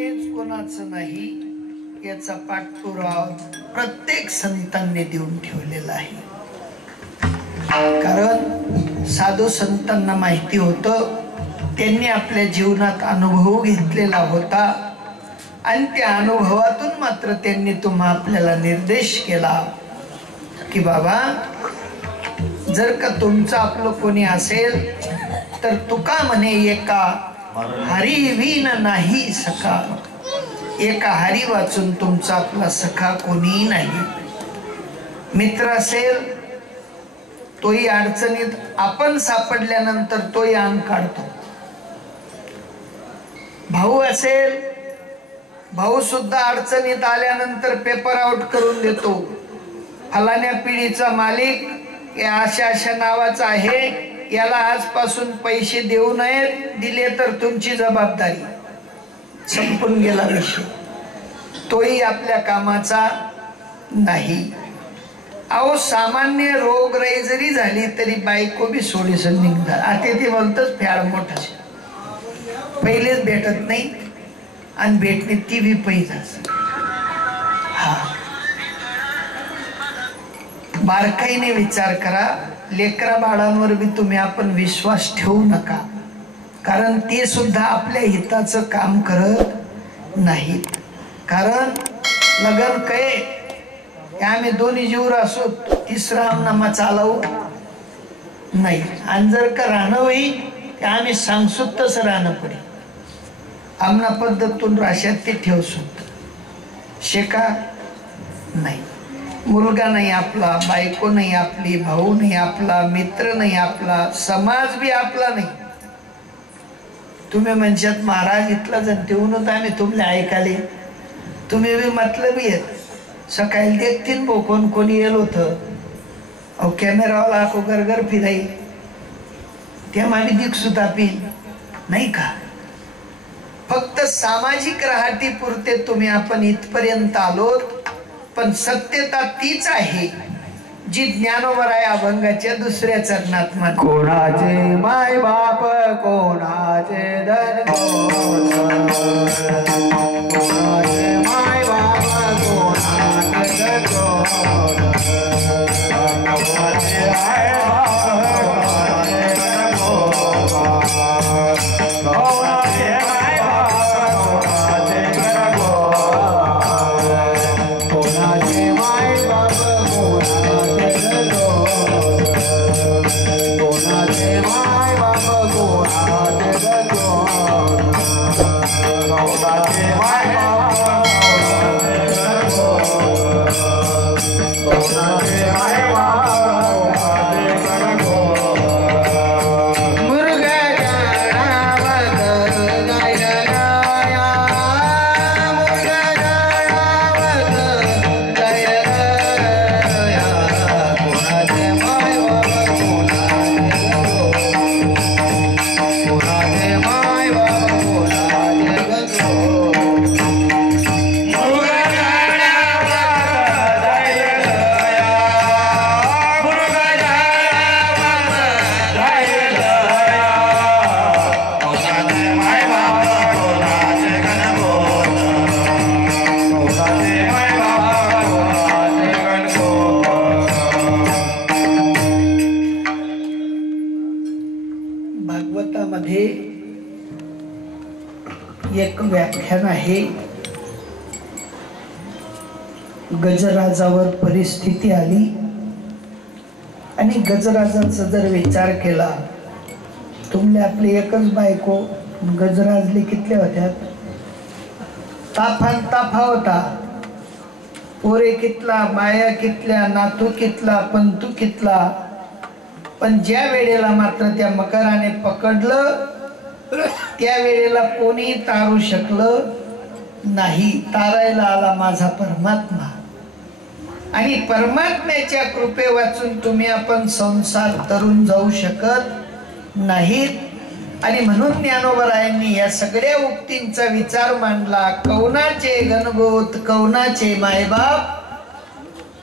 कोणीच कोणाचं नाही याचा पाठपुरावा प्रत्येक संतांनी देऊन ठेवलेला आहे. कारण साधू संतांना माहिती होतं, त्यांनी आपल्या जीवनात अनुभव घेतलेला होता आणि त्या अनुभवातून मात्र त्यांनी आपल्याला निर्देश केला की बाबा, जर का तुमचं आपलं कोणी असेल तर तुका म्हणे एका हरी विन नाही सखा. एका हरी वाचून तुमचा आपला सखा कोणी नाही. मित्र असेल तोही अडचणीत, आपण सापडल्यानंतर तोही अंग काढतो. भाऊ असेल, भाऊ सुद्धा अडचणीत आल्यानंतर पेपर आउट करून देतो. फलाण्या पिढीचा मालिक या अशा अशा नावाचा आहे, याला आजपासून पैसे देऊ नयेत, दिले तर तुमची जबाबदारी. संपून गेला विषय. तोही आपल्या कामाचा नाही. अहो, सामान्य रोगराई जरी झाली तरी बायको बी सोडीसन निघतात. आता ते बोलतच फॅड मोठा पहिलेच भेटत नाही आणि भेटणे ती बी पैसाच. हा, बारकाईने विचार करा. लेकरा बाळांवर बी तुम्ही आपण विश्वास ठेवू नका, कारण ते सुद्धा आपल्या हिताचं काम करत नाहीत. कारण लगन काय आम्ही दोन्ही जीवर असो, तिसरा आमनामा चालवू नाही. आणि जर का राहणं होई ते आम्ही सांगसू तसं राहणं पडे. आमना पद्धतून राशात ते ठेवसूत शेका नाही. मुलगा नाही आपला, बायको नाही आपली, भाऊ नाही आपला, मित्र नाही आपला, समाज बी आपला नाही. तुम्ही म्हणशात महाराज इथला जण ठेवूनच आम्ही तुमले ऐकाले, तुम्ही बी मतलबी आहेत. सकाळी देखतील बो कोण कोणी येल होतं. अहो, कॅमेरावाला आखो गरगर फिराई त्या मामी दिक्सुत आपील नाही का. फक्त सामाजिक राहटी पुरते तुम्ही आपण इथपर्यंत आलोत. पण सत्यता तीच आहे जी ज्ञानोबराय अभंगाच्या दुसऱ्या चरणात मान. कोणाचे माय बाप कोणाचे धन, कोणाचे माय बाप कोणाचे धन, कोणाचे माय भागवतामध्ये एक व्याख्यान आहे. गजराजावर परिस्थिती आली आणि गजराजाचा जर विचार केला, तुमले आपली एकच बायको, गजराजले कितल्या होत्यात? ताफान ताफा होता. पोरे कितला, बाया कितल्या, नातू कितला, पंतू कितला. पण ज्या वेळेला मात्र त्या मकराने पकडलं त्या वेळेला कोणी तारू शकलं नाही. तारायला आला माझा परमात्मा. आणि परमात्म्याच्या कृपे वाचून तुम्ही आपण संसार तरून जाऊ शकत नाहीत. आणि म्हणून ज्ञानोबरायांनी या सगळ्या उक्तींचा विचार मांडला. कौनाचे गणगोत कौनाचे मायबाप,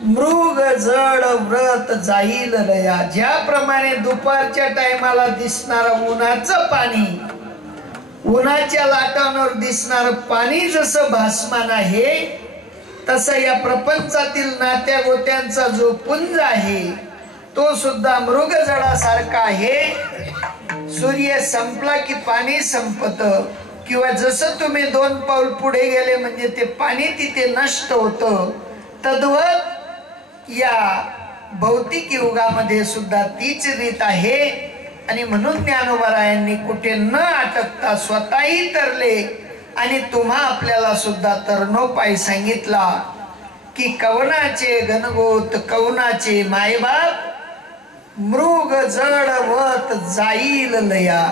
मृग जड व्रत जाईल लया. ज्याप्रमाणे दुपारच्या टायमाला दिसणारं उन्हाचं पाणी उन्हाच्या लाटांवर दिसणार पाणी जसं भासमान आहे, तसं या प्रपंचातील नात्या गोत्यांचा जो पुंज आहे तो सुद्धा मृगजळासारखा आहे. सूर्य संपला की पाणी संपत, किंवा जसं तुम्ही 2 पाऊल पुढे गेले म्हणजे ते पाणी तिथे नष्ट होतं, तद्वत या भौतिक युगामध्ये सुद्धा तीच रीत आहे. आणि म्हणून ज्ञानोबारायांनी कुठे न अटकता स्वतःही तरले आणि तुम्हा आपल्याला सुद्धा तरणोपाय सांगितला की कवनाचे गणगोत कवनाचे मायबाप, मृग जडवत जाईल लया.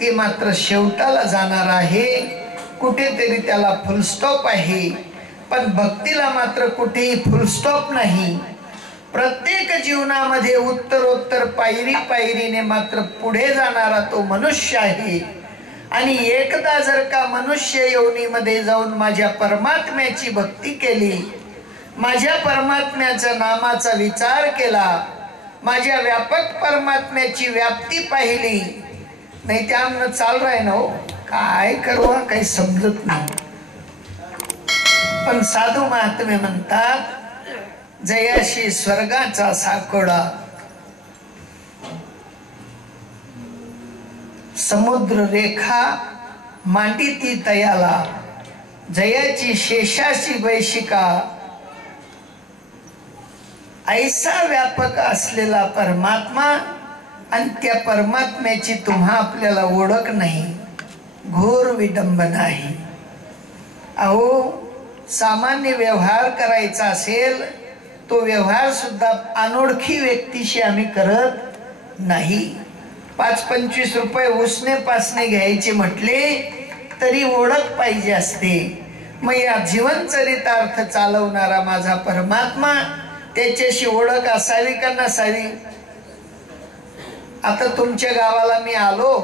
ते मात्र शेवटाला जाणार आहे, कुठेतरी त्याला फुलस्टॉप आहे. पण भक्तीला मात्र कुठेही फुलस्टॉप नाही. प्रत्येक जीवनामध्ये उत्तरोत्तर पायरी पायरीने मात्र पुढे जाणारा तो मनुष्य आहे. आणि एकदा जर का मनुष्य योनीमध्ये जाऊन माझ्या परमात्म्याची भक्ती केली, माझ्या परमात्म्याच्या नामाचा विचार केला, माझ्या व्यापक परमात्म्याची व्याप्ती पाहिली, नाही त्यानं चाल राय ना हो, काय करू काही समजत नाही. पण साधू महात्मे म्हणतात, जयाशी स्वर्गाचा साकोडा, समुद्र रेखा मांडिती तयाला, जयाची शेषाची वैशिका, ऐसा व्यापक असलेला परमात्मा आणि त्या परमात्म्याची तुम्हा आपल्याला ओळख नाही, घोर विडंबना आहे. अहो, सामान्य व्यवहार करायचा असेल तो व्यवहार सुद्धा अनोळखी व्यक्तीशी आम्ही करत नाही. 5-25 रुपये उसने पासने घ्यायचे म्हटले तरी ओळख पाहिजे असते. मग या जीवनचरितार्थ चालवणारा माझा परमात्मा, त्याच्याशी ओळख असावी का नसावी? आता तुमच्या गावाला मी आलो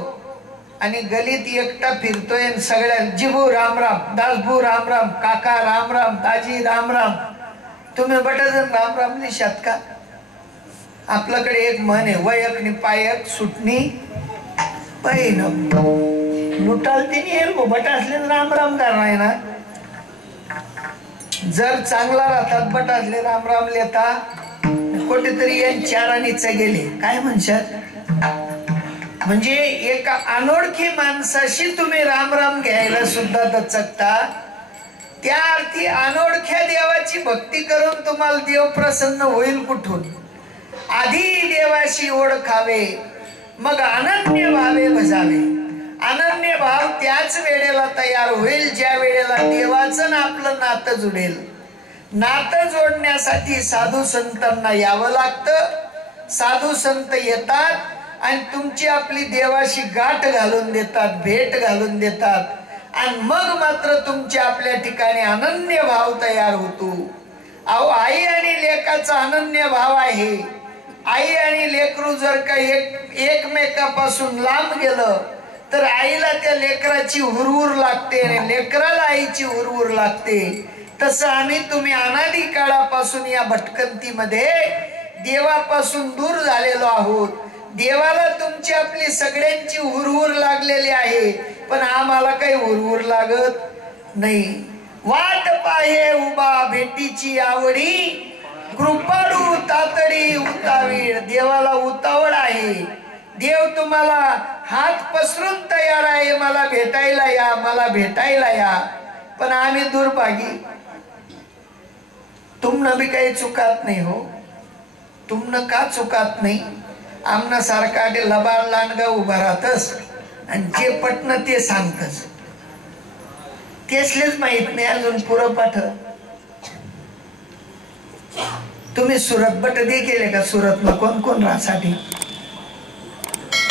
आणि गलीत एकटा फिरतोय आणि सगळ्या जिभू रामराम, दासभू रामराम, काका रामराम, दाजी रामराम. तुम्ही बटाजन रामराम लिशात का? आपल्याकडे एक म्हण आहे, वयकनी पायक सुटणी पैन लुटाल तिने बटा असले रामराम करणार ना. जर चांगला राहतात बटा असले रामराम लेता, कुठेतरी या चारानीच गेले काय म्हणशात. म्हणजे एका अनोळखी माणसाशी तुम्ही रामराम घ्यायला सुद्धा दचकता. त्या अर्थी अनोळख्या देवाची भक्ती करून तुम्हाला देव प्रसन्न होईल कुठून? आधी देवाशी ओळखावे, मग अनन्य भावे भजावे. अनन्य भाव त्याच वेळेला तयार होईल ज्या वेळेला देवाचं आपलं नातं जुडेल. नातं जोडण्यासाठी साधू संतांना यावं लागतं. साधू संत येतात आणि तुमची आपली देवाशी गाठ घालून देतात, भेट घालून देतात, आणि मग मात्र तुमच्या आपल्या ठिकाणी अनन्य भाव तयार होतो. अहो, आई आणि लेकाचा अनन्य भाव आहे. आई आणि लेकरू जर का एकमेकापासून लांब गेलं तर आईला त्या लेकराची हुरहुर लागते आणि लेकराला आईची हुरहुर लागते. तसं आम्ही तुम्ही अनादी काळापासून या भटकंतीमध्ये देवापासून दूर झालेलो आहोत. देवाला तुमची आपली सगळ्यांची हुरहुर लागलेली आहे, पण आम्हाला काही हुरहुर लागत नाही. वाट पाहे उभा भेटीची आवडी, कृपाळू तातडी उतावीळ. देवाला उतावळ आहे. देव तुम्हाला हात पसरून तयार आहे, मला भेटायला या, मला भेटायला या. पण आम्ही दुर्भागी. तुमनं बी काही चुकात नाही हो. तुमनं का चुकात नाही? आमना सारखा लबाड लांडगा उभा राहतस आणि जे पटन ते सांगतस. तेसलेच माहित नाही अजून पुरं पाठ. तुम्ही सुरत बट दे केले का? सुरत मा कोण कोण राहसाठी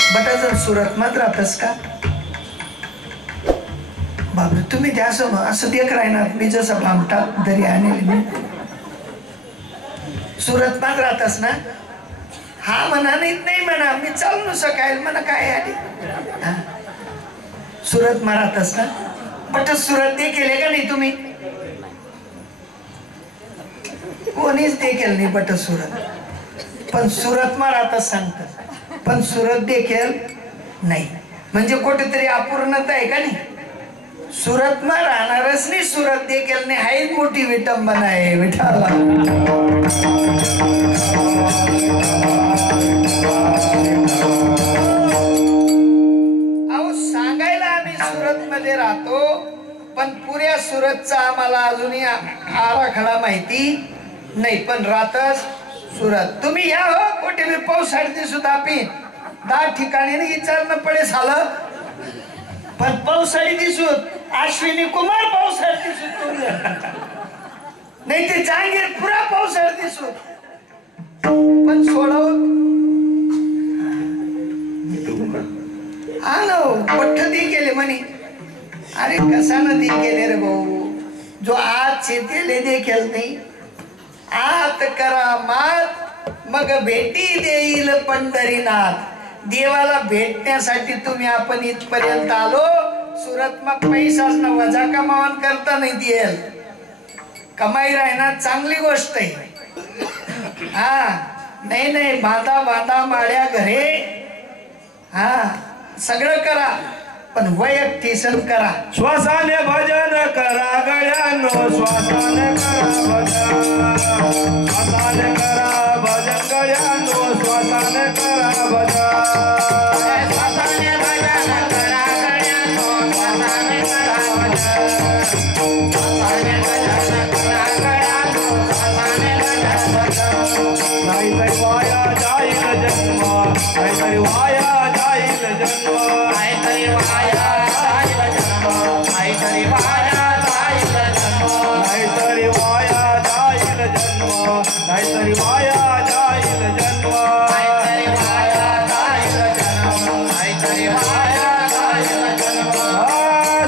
बट जर सुरत मात राहतस का बाबा? तुम्ही ते असं देख राहणार. मी जसं भामटात दरी आणले मी सुरत मात राहतस ना. हा म्हणा नाही म्हणा, मी चालू सकाळ म्हणा काय आली सुरत मा राहतस ना. बट सुरत दे केले का नाही तुम्ही? कोणीच देखील नाही बट सुरत. पण सुरत मा राहतच सांगतात, पण सुरत देखील नाही. म्हणजे कुठेतरी अपूर्णता आहे का नाही? सुरत मा राहणारच नाही, सुरत देखील नाही, हाच मोठी विटंबना आहे विठाला. अहो सांगायला आम्ही सुरत मध्ये राहतो, पण पुऱ्या सुरतचा आम्हाला अजूनही आराखडा माहिती नाही, पण राहतच सुरत. तुम्ही या हो कुठे मी पावसाळ्यात सुद्धा पी 10 ठिकाणी विचारणं पडे झालं, पण पावसाळी दिसूत अश्विनी कुमार पावसाळ्यात दिसूत नाही, ते जांगीर पुरा पावसाळ्यात दिसूत, पण सोडव हा ना पठ्ठ दी केले म्हणे. अरे कसा नदी केले रे भाऊ, जो आज शेतीले देखील नाही, आत करा मात मग भेटी देईल पंढरीनाथ. देवाला भेटण्यासाठी तुम्ही आपण इथपर्यंत आलो. सुरत मग पैसाच न वजा कमावन करता नाही देईल, कमाई राहणार चांगली गोष्ट आहे. हा नाही नाही बांधा बांधा माड्या घरे, हा सगळं करा, पण वैयक्तिक करा. श्वासाने भजन करा गळ्यानो, श्वासाने करा भजन, श्वासाने करा भजन गळ्यानो, श्वासाने करा भजन, श्वासाने भजन करा गळ्यानो, श्वासाने करा भजन, श्वासाने भजन करा गळ्यानो, श्वासाने करा भजन. नाहीतरी वाया जाईल जन्म, नाहीतरी वाया जाईल जन्म, नाहीतरी वाया जाईल जन्म, नाहीतरी वाया जाईल जन्म, नाहीतरी वाया जाईल जन्म, नाहीतरी वाया जाईल जन्म, नाहीतरी वाया जाईल जन्म, नाहीतरी वाया जाईल जन्म.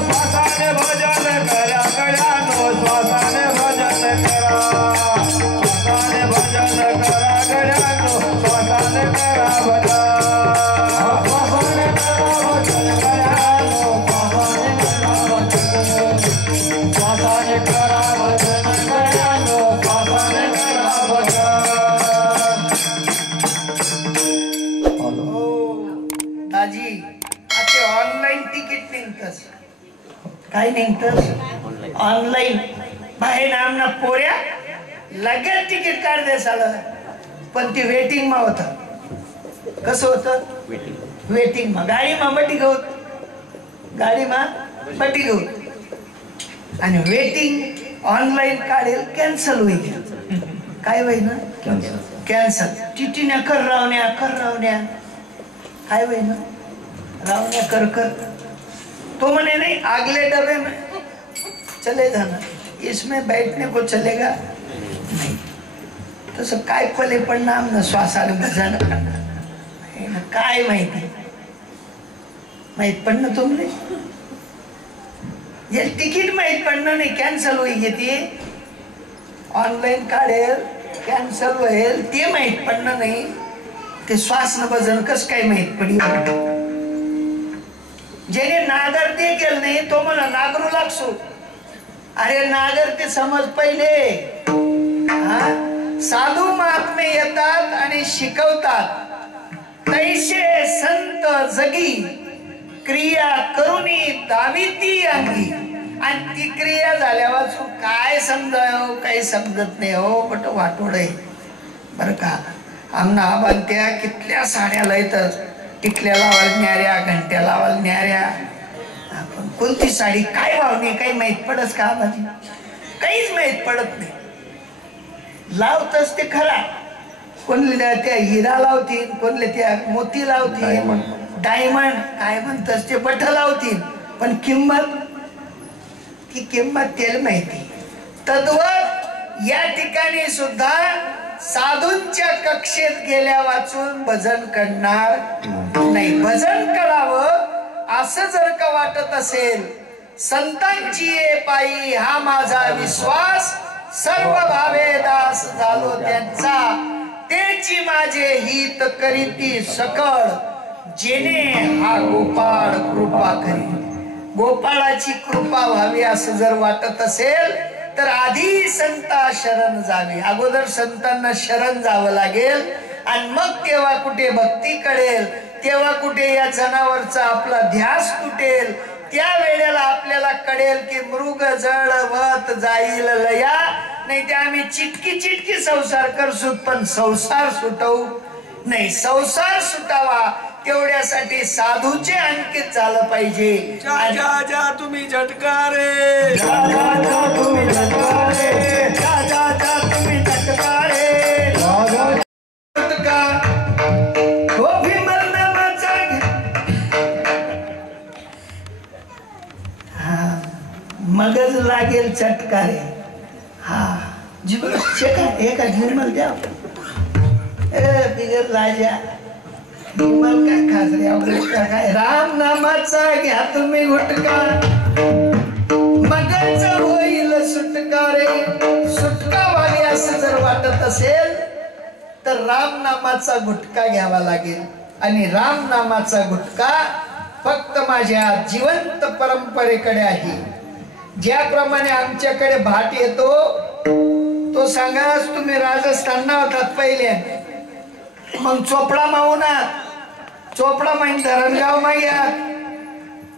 श्वासाने भजन करा गळ्यानो, श्वासाने भजन करा, श्वासाने भजन करा गळ्यानो, श्वासाने करा भजन. दाजी आता ऑनलाईन तिकीट निघतस, काय निघतस ऑनलाईन. बाहेर आमना पोऱ्या लगेच तिकीट काढ दे साला, पण ती वेटिंग मा होत. कसं होतं वेटिंग मा? गाडी मा बटी गवत, गाडी मा बटी गवत, आणि वेटिंग ऑनलाईन काढेल कॅन्सल होईल. काय होईल ना कॅन्सल. टिटीने कर रावण्या काय होईल ना रावण्या कर. तो मने नहीं अगले डब्बे में चले जाना, इसमें बैठने को चलेगा नहीं. तसं काय पले पण नाम न श्वासाने भजन काय माहित पडणं तुमने ये तिकीट माहित पडणं नाही, कॅन्सल होईल ती ऑनलाईन काढेल कॅन्सल होईल ते माहित पडणं नाही. ते श्वास न भजन कस काय माहित पडी. जेने नागर ते केलं नाही तो मला नागरू लागसो. अरे नागर ते समज पहिले. साधू महात्मे येतात आणि शिकवतात, तैसे संत जगी क्रिया करुनी दाविती अंगी. आणि ती क्रिया झाल्यावर काय समजाव काही समजत नाही हो, बट वाटोड आहे बर का. आमना आबान त्या कितल्या साड्या येतात, टिकल्या लावायला न्याऱ्या, घंट्या लावायला न्याऱ्या, आपण कोणती साडी काय वावणे काही माहित पडत का आबाजी? काहीच माहित पडत नाही. लावतच ते खरा, कोणल्या त्या हिरा लावतील, कोणले त्या मोती लावतील, डायमंड काय म्हणतात ते बठ लावतील, पण किंमत ती किंमत त्याला माहिती. तद्वत या ठिकाणी सुद्धा साधूंच्या कक्षेत गेल्या वाचून भजन करणार नाही. भजन करावं असं जर का वाटत असेल, संतांची ये पायी हा माझा विश्वास, सर्व भावे दास झालो त्यांचा, तेची माझे हित करीती सकळ, जेने हा गोपाळ कृपा करी. गोपाळाची कृपा व्हावी असं जर वाटत असेल तर आधी संता शरण जावी. अगोदर संतांना शरण जावं लागेल आणि मग तेव्हा कुठे भक्ती कळेल. तेव्हा कुठे या जनावरचा आपला ध्यास तुटेल, त्या वेळेला आपल्याला कळेल की मृग जळवत जाईल लया. नाही ते आम्ही चिटकी चिटकी संसार करसूत पण संसार सुटवू नाही. संसार सुटावा तेवढ्यासाठी साधूचे अंकित झालं पाहिजे. जा तुम्ही झटकारे, जा तुम्ही झटकारे, जा तुम्ही झटकारे. मगज लागेल चटकारे. हा एका झिरमल द्या बिगर लाजा झिरमल काय खासऱ्या गुटका काय. राम नामाचा घ्या तुम्ही गुटका, मगज होईल सुटका रे. सुटका व्हावी असं जर वाटत असेल तर राम नामाचा गुटका घ्यावा लागेल. आणि राम नामाचा गुटका फक्त माझ्या जिवंत परंपरेकडे आहे. ज्याप्रमाणे आमच्याकडे भाट येतो तो सांगाच तुम्ही राजस्थानला होतात पहिले, मग चोपडा मावूनात, चोपडा माहीन धरणगाव माग्यात,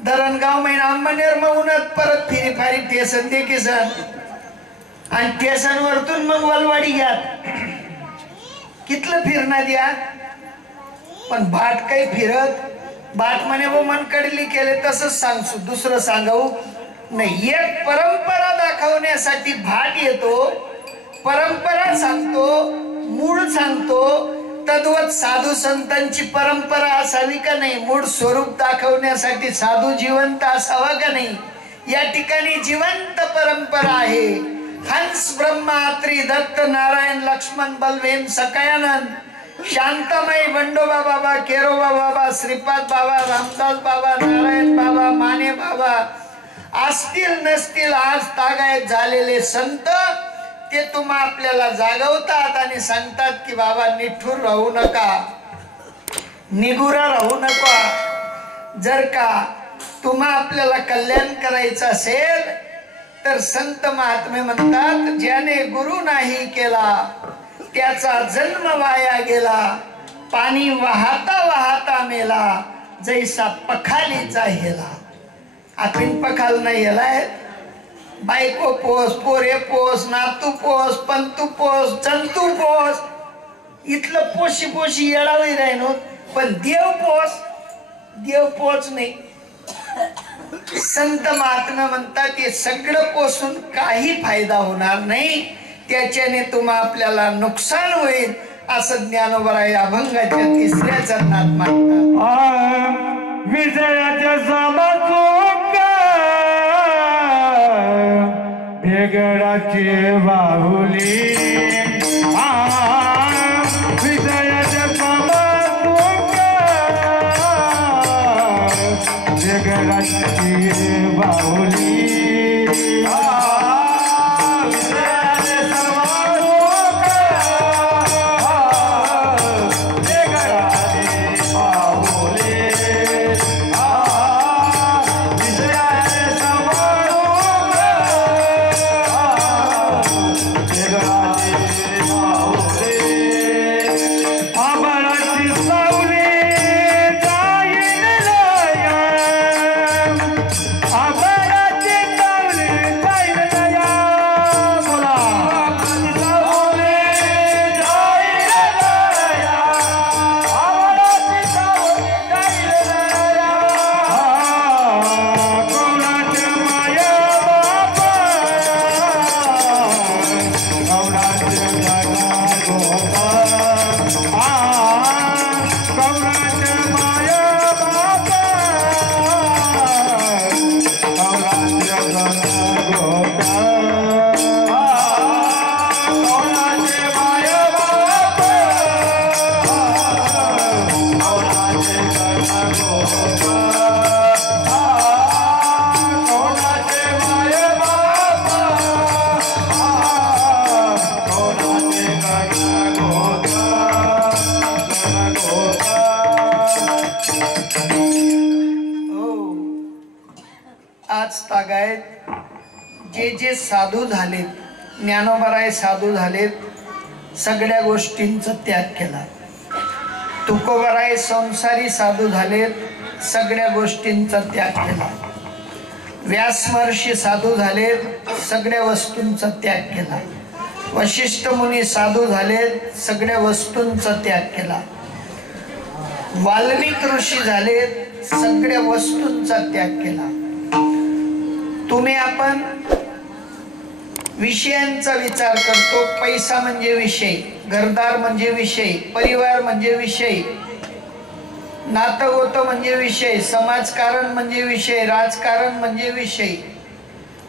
धरणगाव माहीन अंबनेर मावूनात, परत फिरी फारी टेसन दे किसन आणि टेसन वरतून मग वलवाडी घ्यात. कितलं फिरणार द्या पण भाट काही फिरत भाट म्हणे वो मन कडली केले तसंच सांगसू, दुसरं सांगावू नाही. एक परंपरा दाखवण्यासाठी भाट येतो, परंपरा सांगतो, मूळ सांगतो. तद्वत साधू संतांची परंपरा असावी का नाही? मूळ स्वरूप दाखवण्यासाठी साधू जिवंत असावा का नाही? या ठिकाणी जिवंत परंपरा आहे. हंस ब्रह्मा त्रि दत्त नारायण लक्ष्मण बलवेन सकयानंद शांतमयी बंडोबा बाबा, केरोबा बाबा, श्रीपाद बाबा, रामदास बाबा, नारायण बाबा, माने बाबा असतील नसतील आज तागायत झालेले संत, ते तुम्हा आपल्याला जागवतात आणि सांगतात की बाबा निठूर राहू नका, निगुरा राहू नका. जर का तुम्हा आपल्याला कल्याण करायचं असेल तर संत महात्मे म्हणतात ज्याने गुरु नाही केला त्याचा जन्म वाया गेला. पाणी वाहता वाहता मेला, जैसा पखालीचा हेला. आपण पखाल नाही गेलाय. बायको पोस, पोरे पोस, नातू पोस, पंतू पोस, जंतू पोस, इथलं पोशी पोशी येळावी राहिनो. पण देव पोस, देव पोच नाही. संत महात्मा म्हणतात ते सगळं पोसून काही फायदा होणार नाही, त्याच्याने तुम्हा आपल्याला नुकसान होईल असं ज्ञानोबा या अभंगाच्या 3ऱ्या चरणात मांडतात. विजयाच्या समचूक भेगडाची बाहुली, विजयाच्या समचूक भेगडाची बाहुली. जे साधू झालेत, ज्ञानोबराय साधू झालेत, सगळ्या गोष्टींचा त्याग केला. तुकोबराय संसारी साधू झालेत, सगळ्या गोष्टींचा त्याग केला. व्यास महर्षी साधू झालेत, सगळ्या वस्तूंचा त्याग केला. वशिष्ठ मुनी साधू झालेत, सगळ्या वस्तूंचा त्याग केला. वाल्मिक ऋषी झालेत, सगळ्या वस्तूंचा त्याग केला. तुम्ही आपण विषयांचा विचार करतो. पैसा म्हणजे विषय, घरदार म्हणजे विषय, परिवार म्हणजे विषय, नातं होतं म्हणजे विषय, समाजकारण म्हणजे विषय, राजकारण म्हणजे विषय.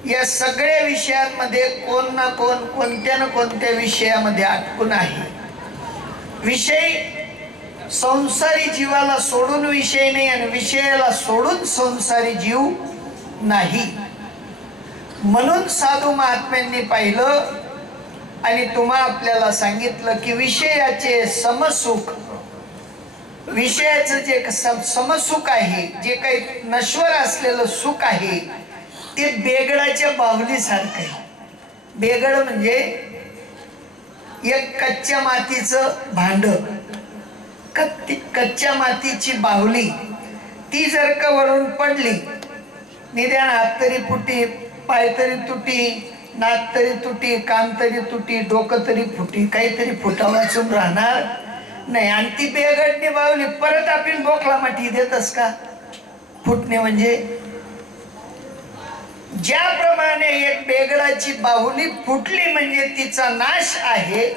या सगळ्या विषयांमध्ये कोण ना कोण कोणत्या ना कोणत्या विषयामध्ये अटकून आहे. विषय संसारी जीवाला सोडून विषय नाही आणि विषयाला सोडून संसारी जीव नाही. म्हणून साधू महात्म्यांनी पाहिलं आणि तुम्हा आपल्याला सांगितलं की विषयाचे समसुख, विषयाचं जे समसुख आहे, जे काही नश्वर असलेलं सुख आहे, ते बेगडाच्या बाहुलीसारखं आहे. बेगड म्हणजे एक कच्च्या मातीचं भांड, कच्च्या मातीची बाहुली. ती जर का वरून पडली, निदान हात तरी फुटी, पाय तरी तुटी, नाक तरी तुटी, कान तरी तुटी, डोकं तरी फुटी, काहीतरी फुटा वाचून राहणार नाही. आणि ती बेगडने बाहुली परत आपण बोकला माठी देतस का? फुटणे म्हणजे ज्याप्रमाणे एक बेगडाची बाहुली फुटली म्हणजे तिचा नाश आहे,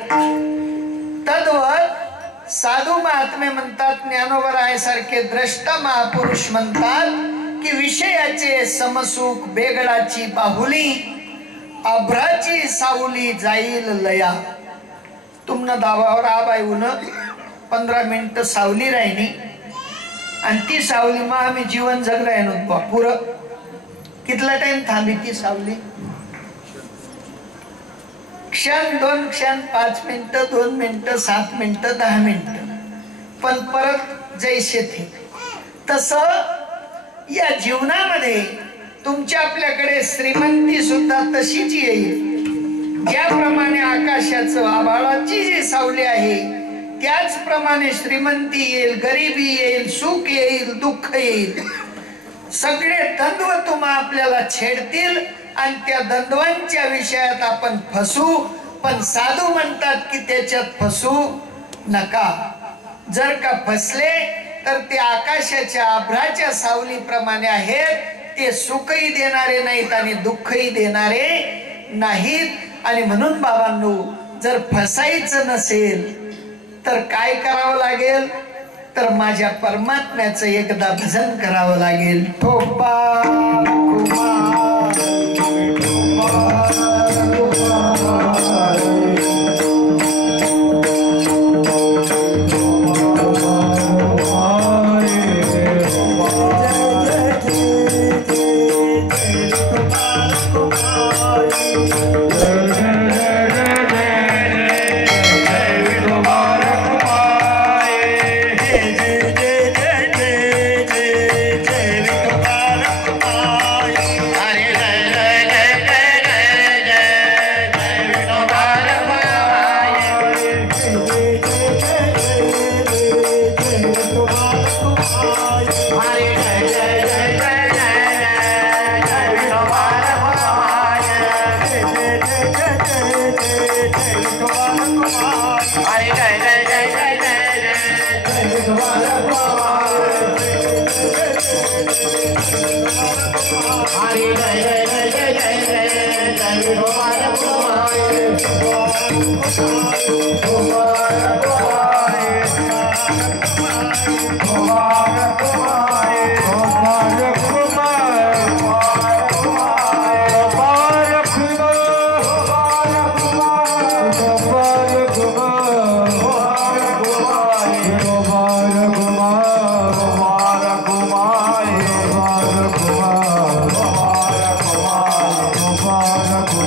तद्वत साधू महात्मे म्हणतात, ज्ञानोबराय सारखे द्रष्टा महापुरुष म्हणतात की विषयाचे समसुख बेगडाची बाहुली, अभ्राची सावली जाईल लया. तुमनं दाबावर आबायून 15 मिनिटं सावली राहिली आणि ती सावली मग आम्ही जीवन जग राहिलो. पुरं कितला टाइम थांबी ती सावली? क्षण, 2 क्षण, 5 मिनिटं, 2 मिनिटं, 7 मिनिटं, 10 मिनिटं, पण परत जैसे थे. तसं या जीवनामध्ये तुमच्या आपल्याकडे श्रीमंती सुद्धा तशीच येईल. ज्याप्रमाणे आकाशाचं आभाळाची जी सावली आहे त्याचप्रमाणे श्रीमंती येईल, गरिबी येईल, सुख येईल, दुःख येईल. सगळे द्वंद्व तुम्हा आपल्याला छेडतील आणि त्या द्वंद्वांच्या विषयात आपण फसू. पण साधू म्हणतात की त्याच्यात फसू नका. जर का फसले तर ते आकाशाच्या आभ्राच्या सावलीप्रमाणे आहेत. ते सुखही देणारे नाहीत आणि दुःखही देणारे नाहीत. आणि म्हणून बाबांनो, जर फसायचं नसेल तर काय करावं लागेल? तर माझ्या परमात्म्याचं एकदा भजन करावं लागेल. ठोपा Bye.